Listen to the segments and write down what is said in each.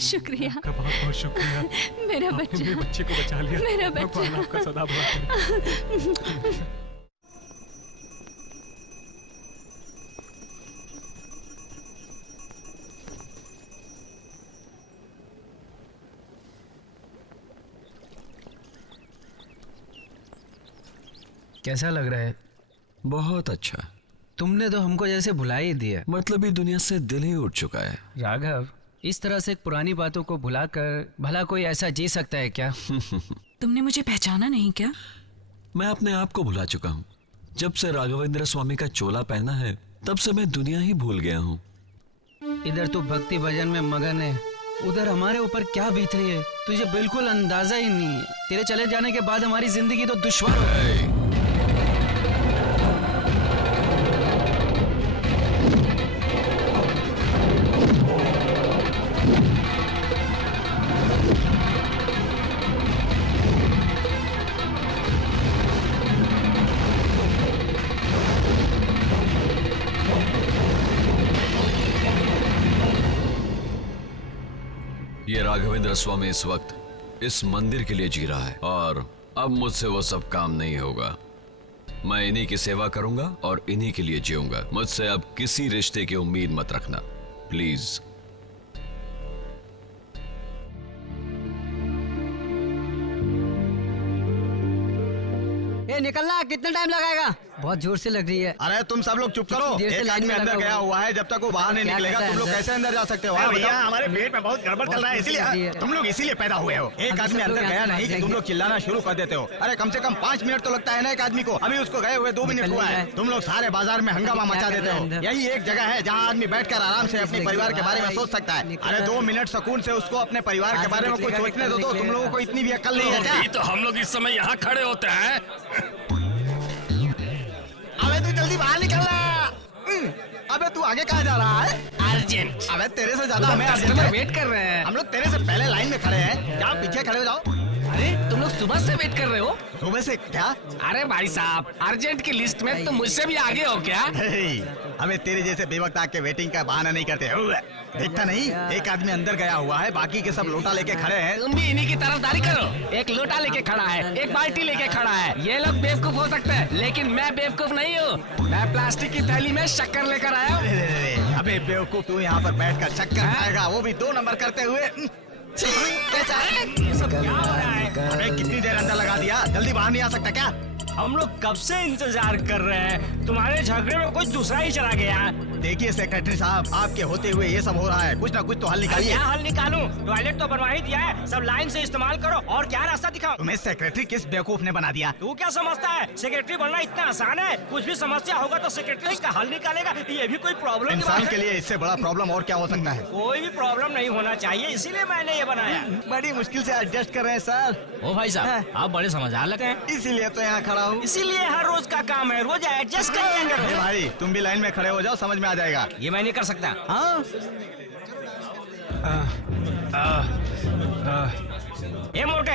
शुक्रिया, बहुत बहुत शुक्रिया। मेरा आपने बच्चा, मेरे बच्चे को बचा लिया। मेरा बच्चा। भगवान आपका सदा भला करे। कैसा लग रहा है? बहुत अच्छा। तुमने तो हमको जैसे भुला ही दिया। मतलब ही दुनिया से दिल ही उठ चुका है। राघव, इस तरह से पुरानी बातों को भुलाकर भला कोई ऐसा जी सकता है क्या? तुमने मुझे पहचाना नहीं क्या? मैं अपने आप को भुला चुका हूँ। जब से राघवेंद्र स्वामी का चोला पहना है तब से मैं दुनिया ही भूल गया हूँ। इधर तू भक्ति भजन में मगन है, उधर हमारे ऊपर क्या बीत रही है तुझे बिल्कुल अंदाजा ही नहीं है। तेरे चले जाने के बाद हमारी जिंदगी तो दुश्वार हो गई। ये राघवेंद्र स्वामी इस वक्त इस मंदिर के लिए जी रहा है और अब मुझसे वो सब काम नहीं होगा। मैं इन्हीं की सेवा करूंगा और इन्हीं के लिए जीऊंगा। मुझसे अब किसी रिश्ते की उम्मीद मत रखना, प्लीज। निकलना, कितना टाइम लगाएगा? बहुत जोर से लग रही है। अरे तुम सब लोग चुप करो। एक आदमी अंदर गया हुआ है, जब तक वो बाहर नहीं निकलेगा तुम लोग कैसे अंदर जा सकते हो? भैया हमारे पेट में बहुत गड़बड़ चल रहा है, इसीलिए तुम लोग इसीलिए पैदा हुए हो। एक आदमी अंदर गया नहीं कि तुम लोग चिल्लाना शुरू कर देते हो। अरे कम से कम 5 मिनट तो लगता है ना एक आदमी को। अभी उसको गए हुए 2 मिनट हुआ है। तुम लोग सारे बाजार में हंगामा मचा देते हो। यही एक जगह है जहाँ आदमी बैठकर आराम से अपने परिवार के बारे में सोच सकता है। अरे 2 मिनट सुकून से उसको अपने परिवार के बारे में कुछ सोचने दो। तुम लोगों को इतनी भी अक्ल नहीं है क्या? तो हम लोग इस समय यहाँ खड़े होते हैं। अबे तू जल्दी बाहर निकल रहा। अबे तू आगे कहाँ जा रहा है? अर्जेंट। अबे तेरे से ज्यादा हमें अर्जेंट कस्टमर है। वेट कर रहे हैं। हम लोग तेरे से पहले लाइन में खड़े हैं। जाओ पीछे खड़े हो जाओ। अरे तुम लोग सुबह से वेट कर रहे हो? सुबह से क्या? अरे भाई साहब, अर्जेंट की लिस्ट में तो मुझसे भी आगे हो क्या? हमें तेरे जैसे बेवक्त आके वेटिंग का बहाना नहीं करते। देखता नहीं, एक आदमी अंदर गया हुआ है, बाकी के सब लोटा लेके खड़े हैं। तुम भी इन्हीं की तरफदारी करो। एक लोटा लेके खड़ा है, एक बाल्टी लेके खड़ा है। ये लोग बेवकूफ हो सकते हैं, लेकिन मैं बेवकूफ नहीं हूँ। मैं प्लास्टिक की थैली में शक्कर लेकर आया हूँ। अबे बेवकूफ, तू यहाँ पर बैठकर शक्कर खाएगा, वो भी 2 नंबर करते हुए। कैसा है? ये सब क्या हो रहा है? अबे कितनी देर अंदर लगा दिया, जल्दी बाहर नहीं आ सकता क्या? हम लोग कब से इंतजार कर रहे हैं। तुम्हारे झगड़े में कुछ दूसरा ही चला गया। देखिए सेक्रेटरी साहब, आपके होते हुए ये सब हो रहा है। कुछ ना कुछ तो हल निकालिए। क्या हल निकालूं? टॉयलेट तो बनवा ही दिया है, सब लाइन से इस्तेमाल करो। और क्या रास्ता दिखाओ? तुम्हें सेक्रेटरी किस बेवकूफ ने बना दिया? तू क्या समझता है सेक्रेटरी बनना इतना आसान है? कुछ भी समस्या होगा तो सेक्रेटरी उसका हल निकालेगा। ये भी कोई प्रॉब्लम इंसान के लिए इससे बड़ा प्रॉब्लम और क्या हो सकता है? कोई भी प्रॉब्लम नहीं होना चाहिए, इसीलिए मैंने ये बनाया। बड़ी मुश्किल से एडजस्ट कर रहे हैं सर। ओ भाई साहब, आप बड़े समझदार लगते हैं। इसीलिए तो यहाँ खड़ा हूँ। इसीलिए हर रोज का काम है, रोज एडजस्ट कर लिया करो। भाई तुम भी लाइन में खड़े हो जाओ, समझ में आ जाएगा। ये मैं नहीं कर सकता। हाँ ए मोटे,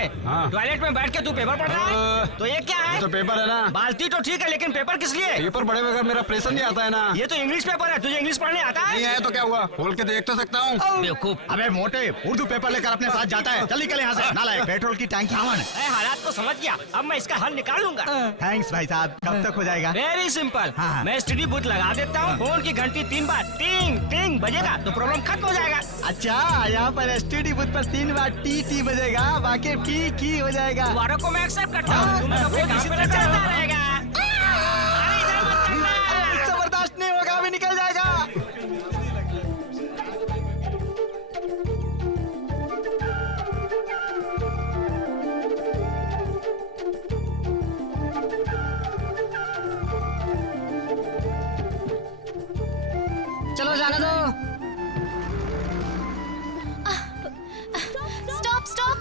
टॉयलेट में बैठ के तू पेपर पढ़ रहा है? तो ये क्या है? तो पेपर है ना। बाल्टी तो ठीक है, लेकिन पेपर किस लिए? पेपर बड़े बगैर मेरा प्रेशर नहीं आता है ना। ये तो इंग्लिश पेपर है, तुझे इंग्लिश पढ़ने आता है? नहीं आया तो क्या हुआ, खोल के देख तो सकता हूँ। बेवकूफ। अबे मोटे, उर्दू पेपर लेकर अपने साथ जाता है। जल्दी निकल यहाँ से। नालायक, पेट्रोल की टैंकी आवन। मैं हालात को समझ गया, अब मैं इसका हल निकालूंगा। थैंक्स भाई साहब, कब तक हो जाएगा? Very simple. हाँ। मैं स्टडी बूथ लगा देता हूँ, फोन की घंटी 3 बार टिंग टिंग बजेगा तो प्रॉब्लम खत्म हो जाएगा। अच्छा, यहाँ पर एसटीडी बूथ पर 3 बार टी बजेगा, बाकी की हो जाएगा। दोबारा को मैं एक्सेप्ट करता हूँ, तुम्हें तो अपने काम पे चलता रहेगा। अरे इधर मत करना। इससे बर्दाश्त नहीं होगा, अभी निकल जाएगा। चलो जाने दो। Stop, stop!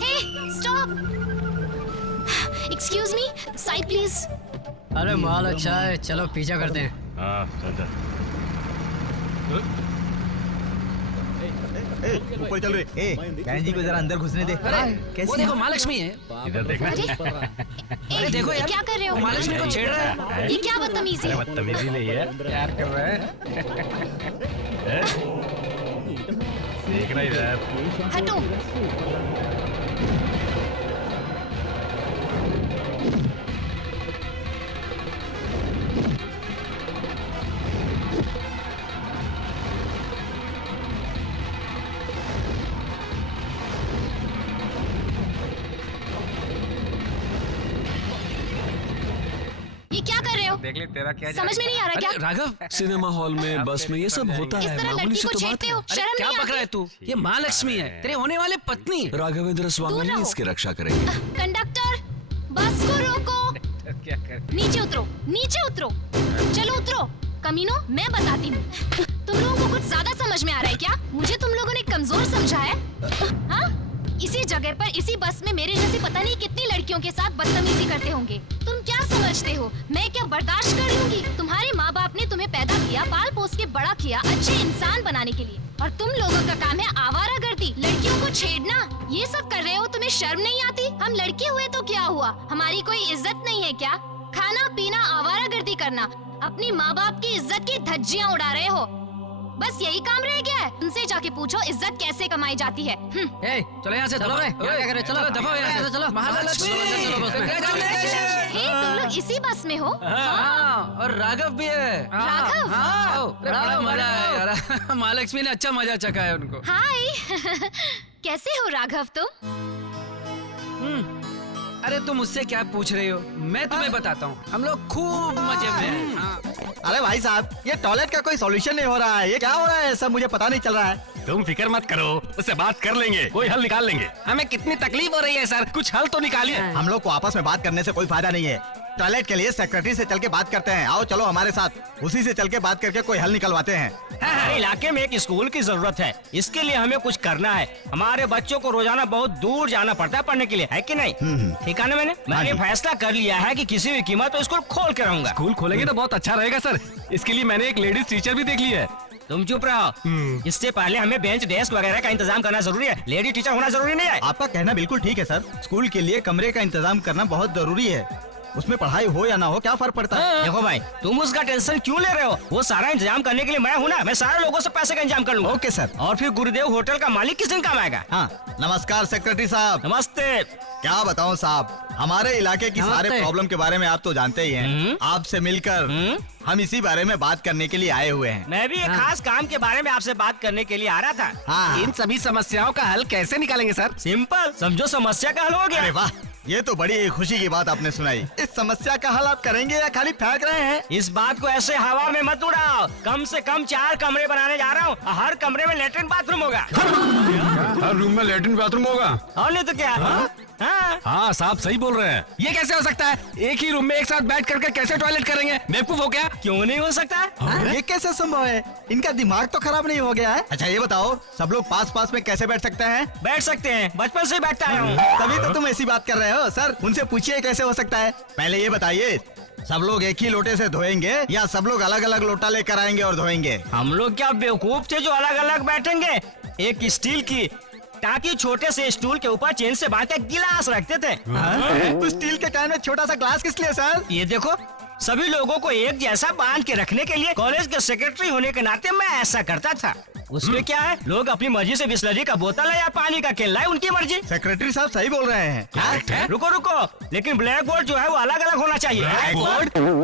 Hey, stop! Excuse me, side please. अरे माल अच्छा है, चलो पीछा करते हैं। ऊपर चल रहे। बहन जी को जरा अंदर घुसने दे। अरे वो देखो महालक्ष्मी है। इधर देखना। अरे देखो यार, क्या कर रहे हो? महालक्ष्मी को छेड़ रहा है। ये क्या बदतमीजी है? बदतमीजी नहीं है, प्यार कर रहे हैं। देख रहा इधर। हटो। ये क्या कर रहे हो? देख ले तेरा क्या समझ में नहीं आ रहा क्या? अरे राघव, सिनेमा हॉल में, बस में ये सब होता इस है, तरह मामूली लड़की सी को तो बात छेड़ते है। हो, अरे शर्म क्या नहीं पकड़ा है आती? तू? ये महालक्ष्मी है, तेरे होने वाले पत्नी। राघवेंद्र स्वामी दूर ही रहो। इसकी रक्षा करेंगे। कंडक्टर, बस को रोको। क्या कर? नीचे उतरो, नीचे उतरो। चलो उतरो। कमीनो, मैं बताती हूँ। तुम लोगों को कुछ ज्यादा समझ में आ रहा है क्या? मुझे तुम लोगों ने कमजोर समझा है? हाँ? इसी जगह पर, इसी बस में मेरे जैसी पता नहीं कितनी लड़कियों के साथ बदतमीजी करते होंगे। तुम क्या समझते हो? मैं क्या बर्दाश्त कर लूंगी? तुम्हारे माँ बाप ने तुम्हें पैदा किया, पाल पोस के बड़ा किया, अच्छे इंसान बनाने के लिए, और तुम लोगों का काम है आवारागर्दी, लड़कियों को छेड़ना। ये सब कर रहे हो, तुम्हें शर्म नहीं आती? हम लड़के हुए तो क्या हुआ? हमारी कोई इज्जत नहीं है क्या? खाना पीना, आवारागर्दी करना, अपनी माँ बाप की इज्जत की धज्जियाँ उड़ा रहे हो। बस यही काम रह गया है? उनसे जाके पूछो इज्जत कैसे कमाई जाती है। ए, चलो यहाँ से, चलो दफा। रे, क्या ओए, कर रहे हो? चलो, दफा हो यहाँ से। चलो, महालक्ष्मी, चलो बस में। हे, तुम लोग इसी बस में हो? हाँ, और राघव भी है। राघव? हाँ, अरे बड़ा मजा है यार। महालक्ष्मी ने अच्छा मजा चखा है उनको। हाय। कैसे हो राघव तुम? अरे तुम मुझसे क्या पूछ रही हो? मैं तुम्हें बताता हूँ। हम लोग खूब मजे में हैं। हाँ। अरे भाई साहब, ये टॉयलेट का कोई सॉल्यूशन नहीं हो रहा है। ये क्या हो रहा है? सब मुझे पता नहीं चल रहा है। तुम फिक्र मत करो, उससे बात कर लेंगे, कोई हल निकाल लेंगे। हमें कितनी तकलीफ हो रही है सर, कुछ हल तो निकालिए। हम लोग को आपस में बात करने से कोई फायदा नहीं है। टॉयलेट के लिए सेक्रेटरी से चल के बात करते हैं। आओ चलो हमारे साथ, उसी से चल के बात करके कोई हल निकलवाते हैं। हमारे इलाके में एक स्कूल की जरूरत है, इसके लिए हमें कुछ करना है। हमारे बच्चों को रोजाना बहुत दूर जाना पड़ता है पढ़ने के लिए, है कि नहीं? ठीक है ना? मैंने फैसला कर लिया है कि किसी भी कीमत पर स्कूल खोल के रहूंगा। स्कूल खोलेंगे तो बहुत अच्छा रहेगा सर। इसके लिए मैंने एक लेडीज टीचर भी देख ली है। तुम चुप रहो। इससे पहले हमें बेंच डेस्क वगैरह का इंतजाम करना जरूरी है। लेडी टीचर होना जरूरी नहीं है। आपका कहना बिल्कुल ठीक है सर। स्कूल के लिए कमरे का इंतजाम करना बहुत जरूरी है। उसमें पढ़ाई हो या ना हो क्या फर्क पड़ता है? देखो भाई, तुम उसका टेंशन क्यों ले रहे हो? वो सारा इंतजाम करने के लिए मैं हूँ ना। मैं सारे लोगों से पैसे का इंतजाम कर लूंगा। Okay sir. और फिर गुरुदेव होटल का मालिक किस दिन काम आएगा? हाँ, नमस्कार सेक्रेटरी साहब। नमस्ते। क्या बताऊं साहब, हमारे इलाके की सारे नमस्ते। प्रॉब्लम के बारे में आप तो जानते ही हैं। आपसे मिलकर हम इसी बारे में बात करने के लिए आए हुए हैं। मैं भी एक खास काम के बारे में आपसे बात करने के लिए आ रहा था। हाँ। इन सभी समस्याओं का हल कैसे निकालेंगे सर? सिंपल, समझो समस्या का हल हो अरे गया। वाह, ये तो बड़ी खुशी की बात आपने सुनाई। इस समस्या का हल आप करेंगे या खाली फेंक रहे हैं? इस बात को ऐसे हवा में मत उड़ाओ। कम से कम 4 कमरे बनाने जा रहा हूँ। हर कमरे में लेटरिन बाथरूम होगा। हर रूम में लेटरिन बाथरूम होगा। और नहीं तो क्या? हाँ। हाँ साहब सही बोल रहे हैं। ये कैसे हो सकता है? एक ही रूम में एक साथ बैठ करके कैसे टॉयलेट करेंगे? बेवकूफ हो क्या? क्यों नहीं हो सकता? ये कैसे संभव है? इनका दिमाग तो खराब नहीं हो गया है? अच्छा ये बताओ, सब लोग पास पास में कैसे बैठ सकते हैं? बैठ सकते हैं, बचपन से बैठता आया हूँ। तभी तो तुम ऐसी बात कर रहे हो। सर उनसे पूछिए कैसे हो सकता है। पहले ये बताइए, सब लोग एक ही लोटे से धोएंगे या सब लोग अलग अलग लोटा लेकर आएंगे और धोएंगे? हम लोग क्या बेवकूफ थे जो अलग अलग बैठेंगे? एक स्टील की ताकि छोटे से स्टूल के ऊपर चेन से बांध के गिलास रखते थे। उस स्टील के कैन में छोटा सा ग्लास किस लिए सर? ये देखो, सभी लोगों को एक जैसा बांध के रखने के लिए कॉलेज के सेक्रेटरी होने के नाते मैं ऐसा करता था। उसमें क्या है, लोग अपनी मर्जी से बिस्लरी का बोतल है या पानी का केन लाए, उनकी मर्जी। सेक्रेटरी साहब सही बोल रहे हैं। रुको रुको, लेकिन ब्लैक बोर्ड जो है वो अलग अलग होना चाहिए।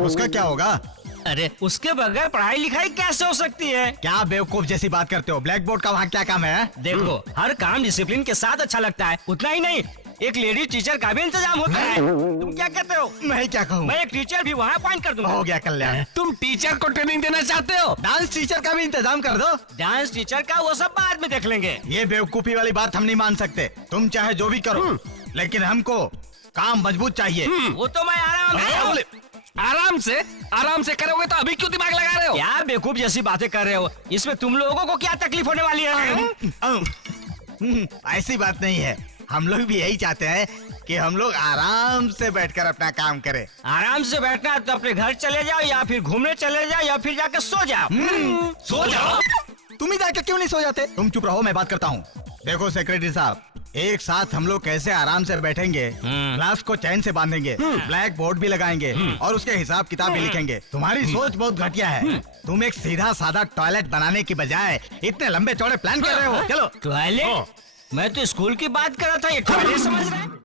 उसका क्या होगा? अरे उसके बगैर पढ़ाई लिखाई कैसे हो सकती है? क्या बेवकूफ जैसी बात करते हो? ब्लैक बोर्ड का वहाँ क्या काम है? देखो, हर काम डिसिप्लिन के साथ अच्छा लगता है। उतना ही नहीं, एक लेडी टीचर का भी इंतजाम होता है। तुम क्या कहते हो? मैं क्या कहूँ? मैं एक टीचर भी वहाँ अपॉइंट कर दूंगा। हो गया कल्याण। तुम टीचर को ट्रेनिंग देना चाहते हो? डांस टीचर का भी इंतजाम कर दो। डांस टीचर का वो सब बाद में देख लेंगे। ये बेवकूफी वाली बात हम नहीं मान सकते। तुम चाहे जो भी करो, लेकिन हमको काम मजबूत चाहिए। वो तो मैं आराम आराम से करोगे तो अभी क्यों दिमाग लगा रहे हो? क्या बेवकूफ जैसी बातें कर रहे हो? इसमें तुम लोगों को क्या तकलीफ होने वाली है? ऐसी बात नहीं है। हम लोग भी यही चाहते हैं कि हम लोग आराम से बैठकर अपना काम करें। आराम से बैठना है तो अपने घर चले जाओ, या फिर घूमने चले जाओ, या फिर जाकर सो जाओ। सो जाओ? तुम ही जाके क्यों नहीं सो जाते? तुम चुप रहो, मैं बात करता हूँ। देखो सेक्रेटरी साहब, एक साथ हम लोग कैसे आराम से बैठेंगे, क्लास को चैन से बांधेंगे, ब्लैक बोर्ड भी लगाएंगे और उसके हिसाब किताब भी लिखेंगे। तुम्हारी सोच बहुत घटिया है। तुम एक सीधा साधा टॉयलेट बनाने की बजाय इतने लंबे चौड़े प्लान कर रहे हो। चलो टॉयलेट? मैं तो स्कूल की बात कर रहा था, ये टॉयलेट समझ रहे हैं?